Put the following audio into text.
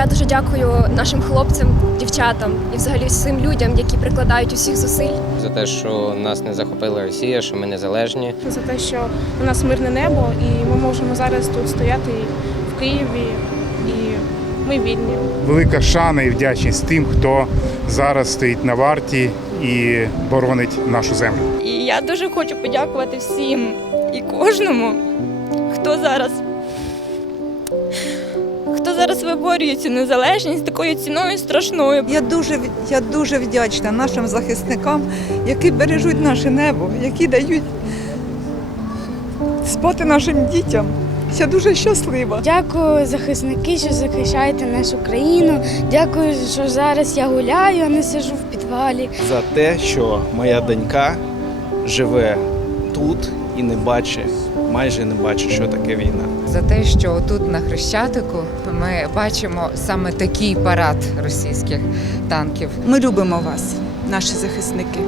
Я дуже дякую нашим хлопцям, дівчатам і взагалі всім людям, які прикладають усіх зусиль. за те, що нас не захопила Росія, що ми незалежні. за те, що у нас мирне небо, і ми можемо зараз тут стояти в Києві, і ми вільні. велика шана і вдячність тим, хто зараз стоїть на варті і боронить нашу землю. І я дуже хочу подякувати всім і кожному, хто зараз. Зараз виборює цю незалежність такою ціною страшною. Я дуже я дуже вдячна нашим захисникам, які бережуть наше небо, які дають спати нашим дітям. Я дуже щаслива. Дякую, захисники, що захищаєте нашу країну. Дякую, що зараз я гуляю, а не сижу в підвалі. за те, що моя донька живе тут і не бачить, майже не бачить, що таке війна. за те, що тут на Хрещатику ми бачимо саме такий парад російських танків. Ми любимо вас, наші захисники.